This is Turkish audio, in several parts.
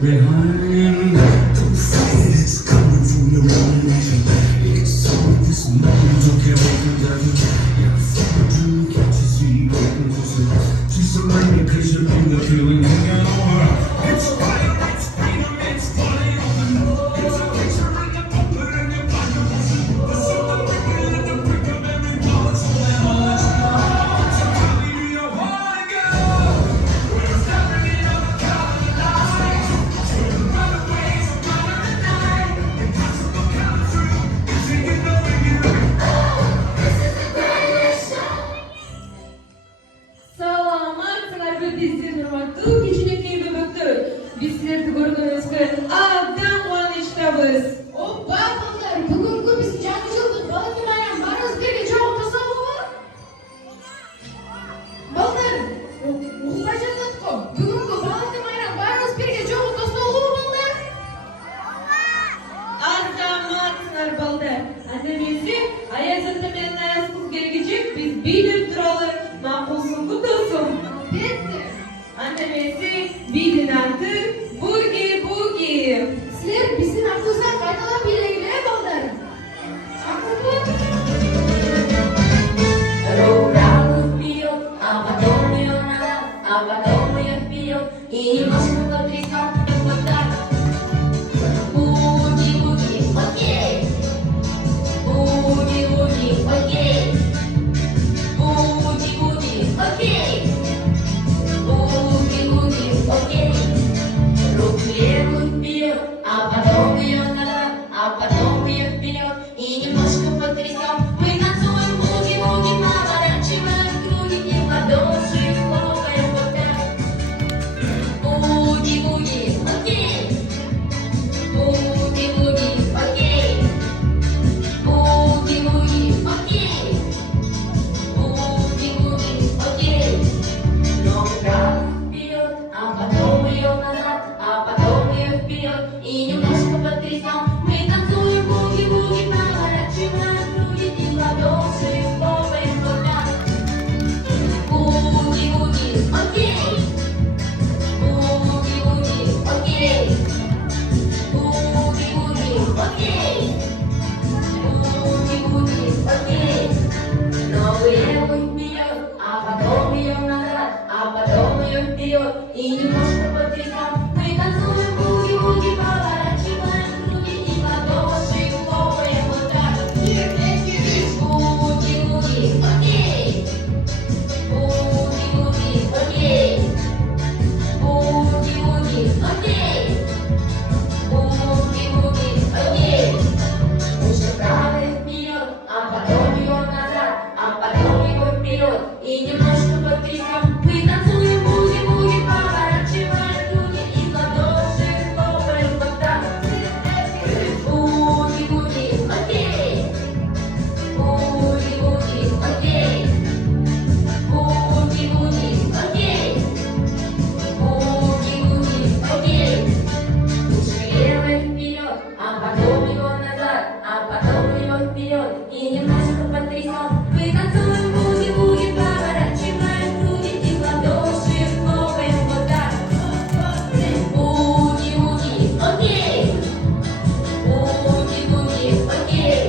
behind the fight is coming from your own nation. It's all this moment, don't care what you're doing. You're forward to get to see getting closer to surrender, cause you're in the feeling hanging over. It's fire, it's freedom, it's falling over. It's a picture in the open and your body motion. The soul of the wicked and the brick of every wall is holding on. So tell me, do you wanna go? We're standing in the cover of the light. Runaways of modern night. Impossible come through. It's taking over you. This is the greatest show. Саламатсыңарбы биздин урматтуу кичинекей бөбөктөр. Биз силерди көргөнүбүзгө абдан кубанычтабыз. Опа, балдар, бүгүнкү биздин жаңы жылдык балык майрам баарыбыз бирге чогулуп калсакпы? Балдар, укпай жататпы? Бүгүнкү балык майрам баарыбыз бирге чогулуп калсакпы, балдар? Азаматсыңар балдар. Анда эмесе Аяз ата менен Аяз кыз келгичек биз бийлеп туралы макулсуңбу досум? Албетте. Анда эмесе бийлин аты Буги Буги. Силер биздин артыбыздан кайталап бийлегиле, балдар. Чакырбы? Руралу вперед, а потом ее назад, а потом ее вперед, и немножко потрясем вот так. Буги-буги, окей. Буги-буги, окей. Буги-буги, окей. Буги-буги, окей. Руку левую вперед, а потом ее назад, а потом ее вперед, и немножко потрясем. Мы танцуем буги-буги, поворачиваем круги и в ладоши хлопаем вот так. Буги-буги, окей. Буги-буги, окей. Буги-буги, окей. Буги-буги, окей. Ногу правую вперед, а потом ее назад, а потом ее вперед, и немножко потрясем. Мы танцуем буги-буги, поворачиваем круги и в ладоши хлопаем вот так. Буги-буги, окей. Буги-буги, окей. Буги-буги, окей. Буги-буги, окей. Ногу левую вперед, а потом ее назад, а потом ее вперед, и немножко потрясем. Мы танцуем буги-буги, поворачиваем круги и в ладоши хлопаем вот так. Буги-буги, окей. Буги-буги, окей. Буги-буги, окей. Буги-буги, окей. Ручка правая вперед, а потом ее назад, а потом его вперед, и немножко потрясем. Мы танцуем буги-буги, поворачиваем круги и в ладоши хлопаем вот так. Буги-буги, окей. Буги-буги, окей. Буги-буги, окей. Буги-буги, окей. Ручка левая вперед, а потом его назад, а потом его вперед, и немножко потрясем. Мы танцуем буги-буги, поворачиваем круги и в ладоши хлопаем вот так. Буги-буги, окей. Буги-буги, окей.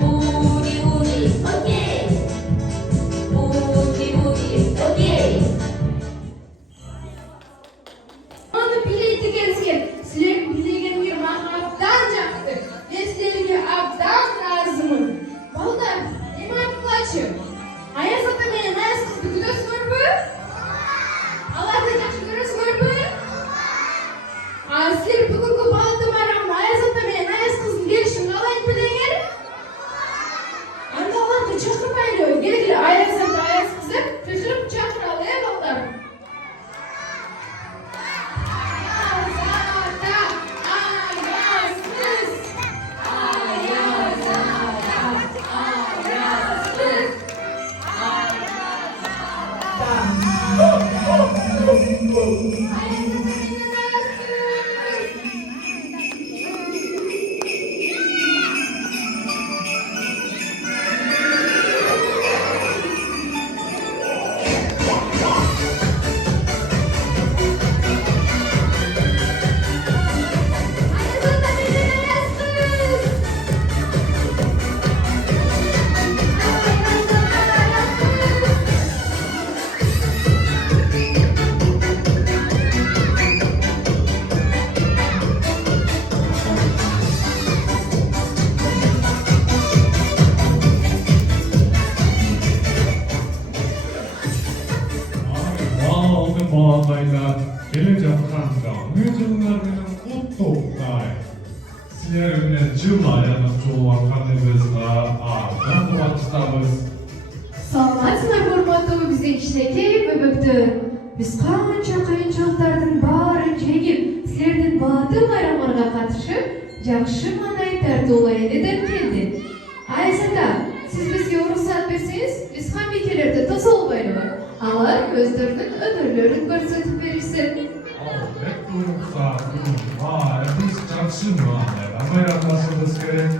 Буги-буги, окей. Буги-буги, окей. Аны билейт экенсиңер. Силер билегенге мага абдан жакты. Мен силерге абдан ыраазымын. Балдар, эми айткылачы. Аяз ата менен Аяз кызды күтөсүңөрбү? Аларды жакшы көрөсүңөрбү? Силер бүгүнкү балык майрамда Аяз ата менен Аяз кыздын келишин каалайт белеңер? Анда аларды чакырбайлы. Келгиле Аяз ата, Аяз кызы чөчүрүп чакыралы, балдар. Аяз ата, Аяз кыз. Аяз ата, Аяз кыз. To'xtang. Sizlar bilan jilmayani qo'lga qanday rahatlatamiz. Саламатсыздар, урматтуу биздин кичинекей бөбөктөр. Биз канча кыйынчылыктардын баарын жеңип, силердин баатыр байрамдарга катышып, жакшы маанай тартуулайын деп келдик. Айсата, сиз бизге уруксат берсеңиз, биз хамикелерди тосо албайлыбы? Алар өздөрүнүн өнөрлөрүн көрсөтүп беришсин. Albatta ruxsat. Biz yaxshi bayramlashimiz kerak.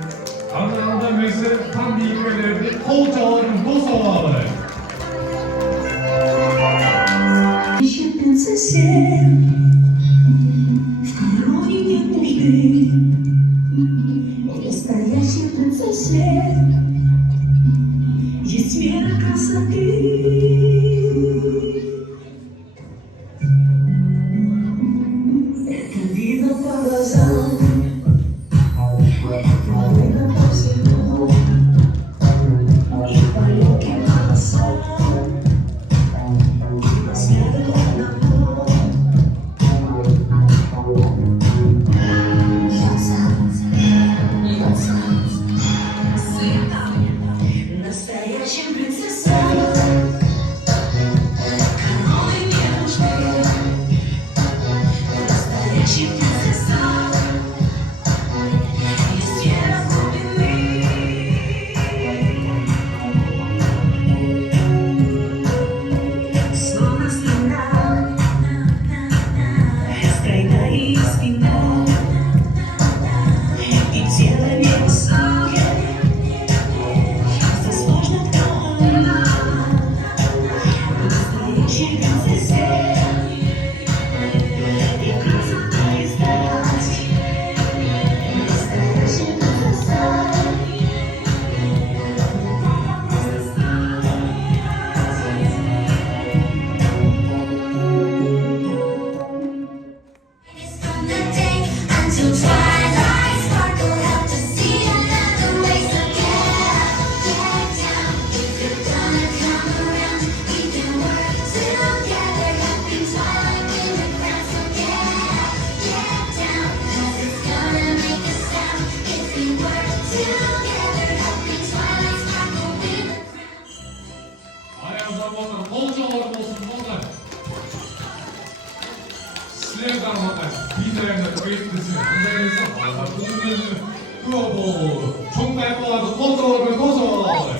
Ana bizni hamiylarni qo'lchalarini bosadi. Ищет принцессе, в короне нет нужды. В настоящей принцессе есть мера красоты. Это видно по глазам, это видно по всему, и по легким голосам. Настоящим принцессам короны не нужны. Настоящим принцессам есть вера глубины. Словно стена, стройна и спина, и тело невысокое. Сложно ткань, настоящей принцессе, и красота и страсть. Настоящая принцесса. From the day until twilight, sparkle help to see another way. So get down. If you're gonna come around, we can work together. Helping twilight win the crown. So get down, 'cause it's gonna make a sound. If we work together, helping twilight sparkle win the crown. Ayazlarımızın qo'lchalarini olsun bo'ldi. Sizlardan faqat bizlarni qo'yibdisiz. Bunday esa bugungizni ko'p bo'ldi. Cho'nqay qoladi, qo'lchalarini to'sadi.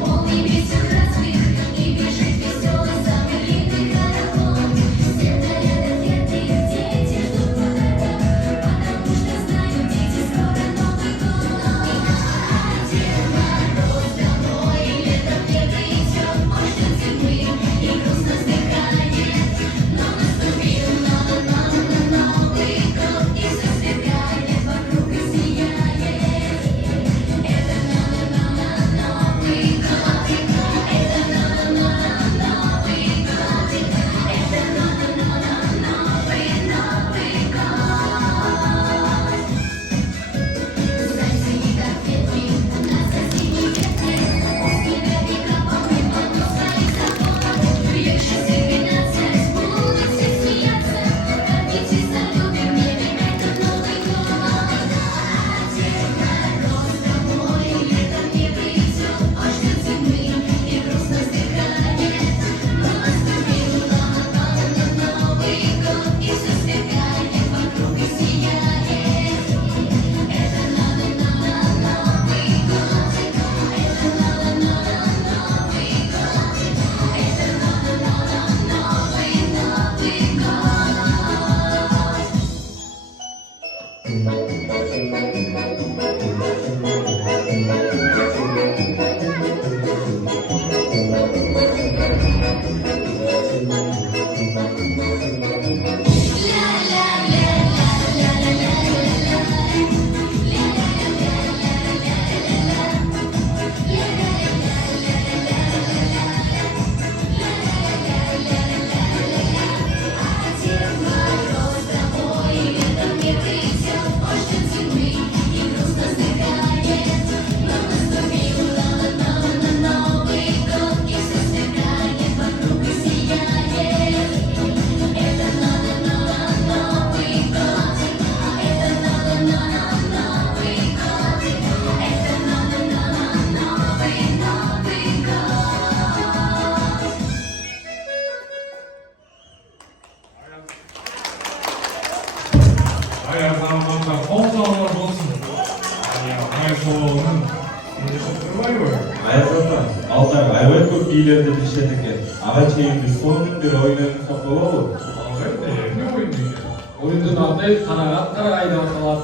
Полный весен разбит, и бежит веселый самый длинный караван. Где-то рядом где-то их дети ждут подарка, потому что знают дети, скоро Новый год. Дед Мороз домой, летом не придет, он ждет зимы и грустно вздыхает. Но наступил Новый год, и все сверкает вокруг и сияет. Это Новый год, это Новый год, это Новый год. Зайцы не так ветви, нас осенние ветви, пусть не века помимо, но своих забот. Век счастья 12, будут все смеяться, гордитесь, залюбим в небе, это Новый год. Дед Мороз домой, летом не придет, он ждет зимы и грустно вздыхает. Но наступил Новый год, и все сверкает вокруг и сияет. Это Новый год, это Новый год, это Новый год. 성장을 넣었습니다. 아야소는 Ayasofya, 6 ay evvel ko'p yillarda ishlatgan ağaçayımda sonunda oyunun topluluğu oldu. Oyunun adı Karagay'da atılır.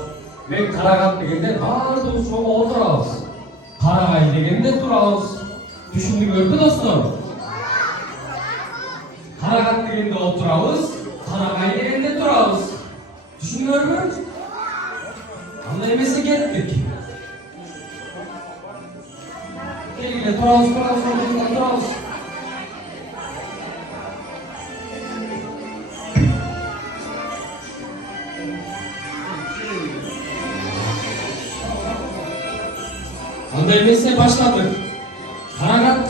Ve Karagay degende bardı soğuk oturağız. Karagay degende durağız. Düşündüğünüz mü dostlar? Karagay degende oturağız. Karagay degende durağız. Düşündüğünüz mü? Anlayamasa gittik. Gelin durağız. Anlayamasa başladık. Karagay.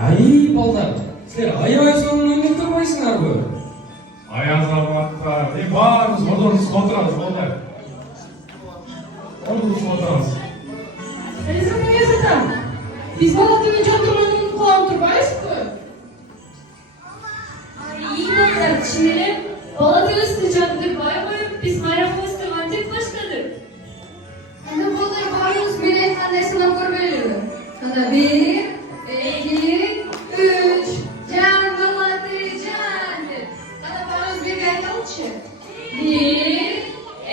Ay balдар, sizler aябай соның ойнап тұрмайсыңдар ғой. Аязаматта, барымыз орнымызға отырамыз, балдар. Орнымызға отырамыз. Ayasofya, biz bala tüyün çadırmanın kulağını turbayız mı? İyi ballar, düşünelim. Balatı üstü çadır koyup biz mayramımız kıvançlık başladık. Anda ballar barımız bile annesine görmeli. Anda 1, 2, 3, can balatı can. Anda barımız bir gaytalçı. 1,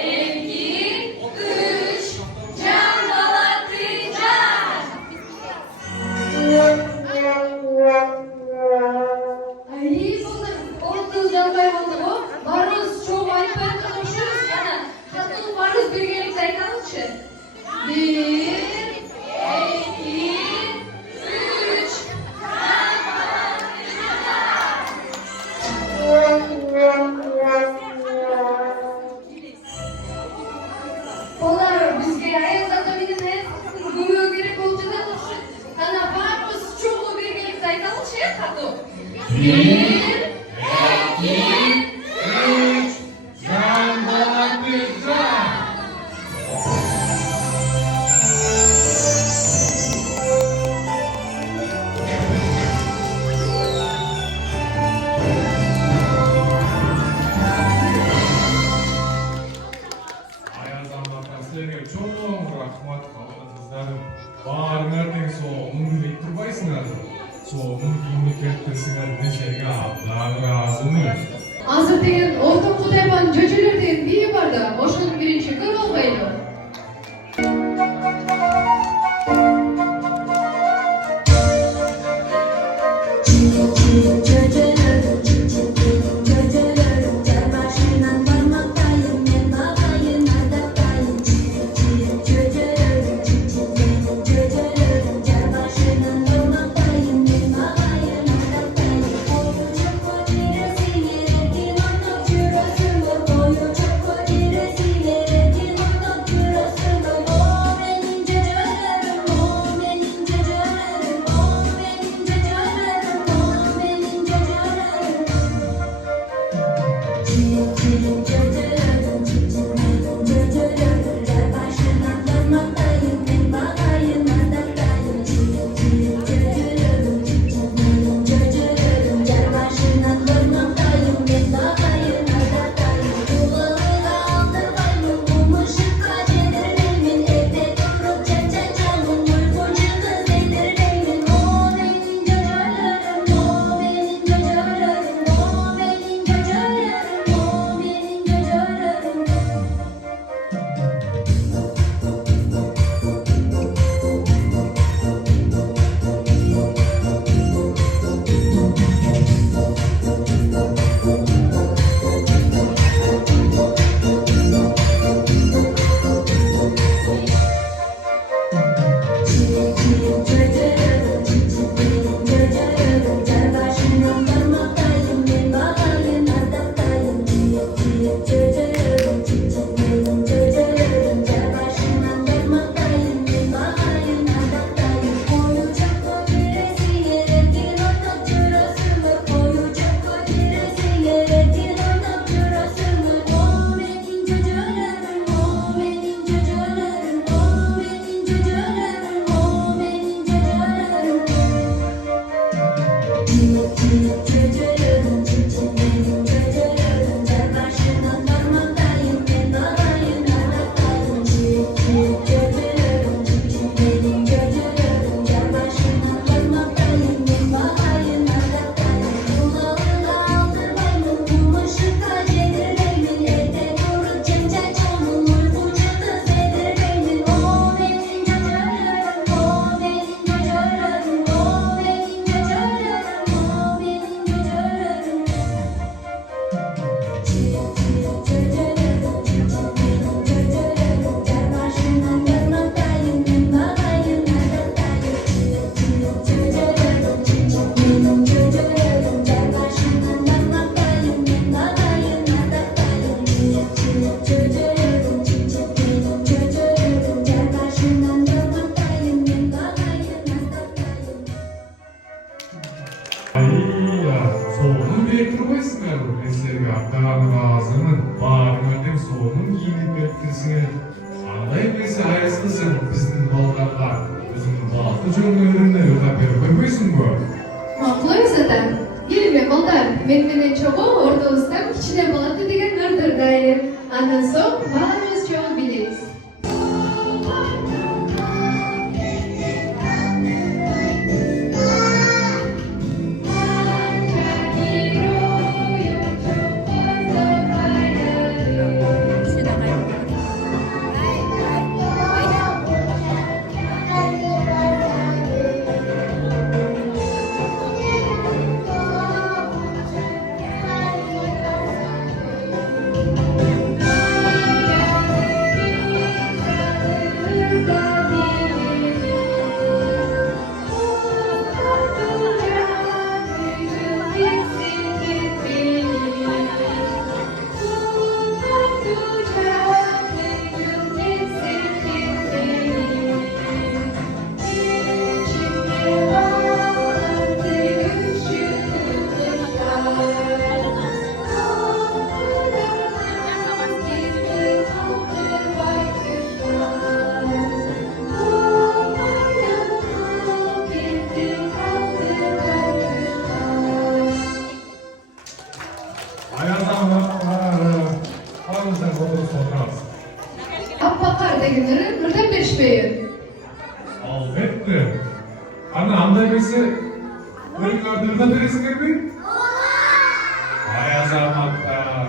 2, 3, can balatı can. Ay ballar, ortuz canbay oldu bu. Barımız çok ayıplar konuşuruz. Anda hatun barımız bir gelik gaytalçı. 1, 2, 3, Polar bizge ayaz adamının gümü gerek olacağına koşun. Ana barımız çok bir gelik gaytalçı hatun. 1, 2, 3, Can Balatı Can. Аязаматта сіздерге чоң рахмат қалдыңыздар. Барыңардың сол мұңды тұрбайсыңдар. Сол мұңды мемлекеттесіңердің жерге абдан разымын. Азыр деген Ортон Кутайбанын жөжөлөр деген бири бар да, ошонун биринчи көрүп албайлы. Gecelerim cer başından parmaktayım, ben bakayım ardaktayım. Gecelerim cer başından parmaktayım, ben bakayım ardaktayım. Koyu çok kodiresiyle, rekin onu çürüsün, koyu çok kodiresiyle. Kızını anlayıp ayasısın bizim ballarla. Bizim ballı çoğunun önünde yolda beri koymuyorsun bu. Maqulay zaten. Yelime ballar, men çoğu orta ustam kichine boladi degan nurdir dayı. Andan so'ng barimiz çoğu biliriz. Aramızdan oturup oturarız. Appaqar deganlari nurdan berishmaydi. Albatta. Ana anlayabilirse böyle gördüğünde birisi gibi. Hay azamatlar.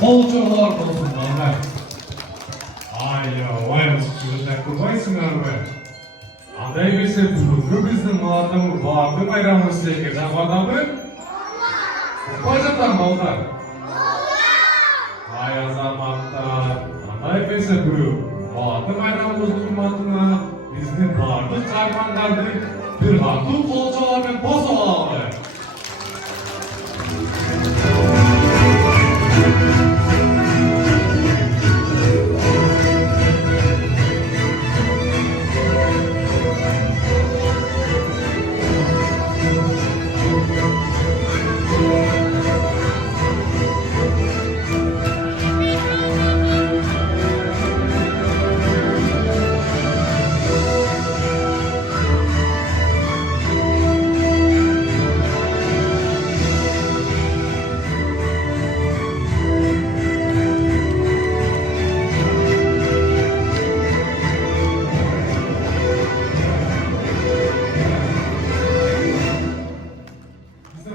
қолшылар болсын балдар. Аябай ұшқылықта құрбайсыңар бе. Андай берсе бүгінгі біздің малардың барды байрамы сілеке жағбада бе? Құрбай жатар балдар. Ай азаматтар, андай берсе бүгін барды байрамы тұрматына біздің барды қармандарды bir қату қолшылармен қосып алды.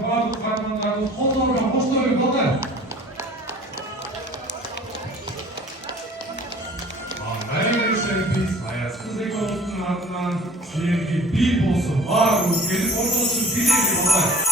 Барлық қармандарды қолдауға қоштойын балдар. Андай өрші біз аясыз экологтың атынан сілерге би болсын бар өзгені қоршылсын билейді балдар.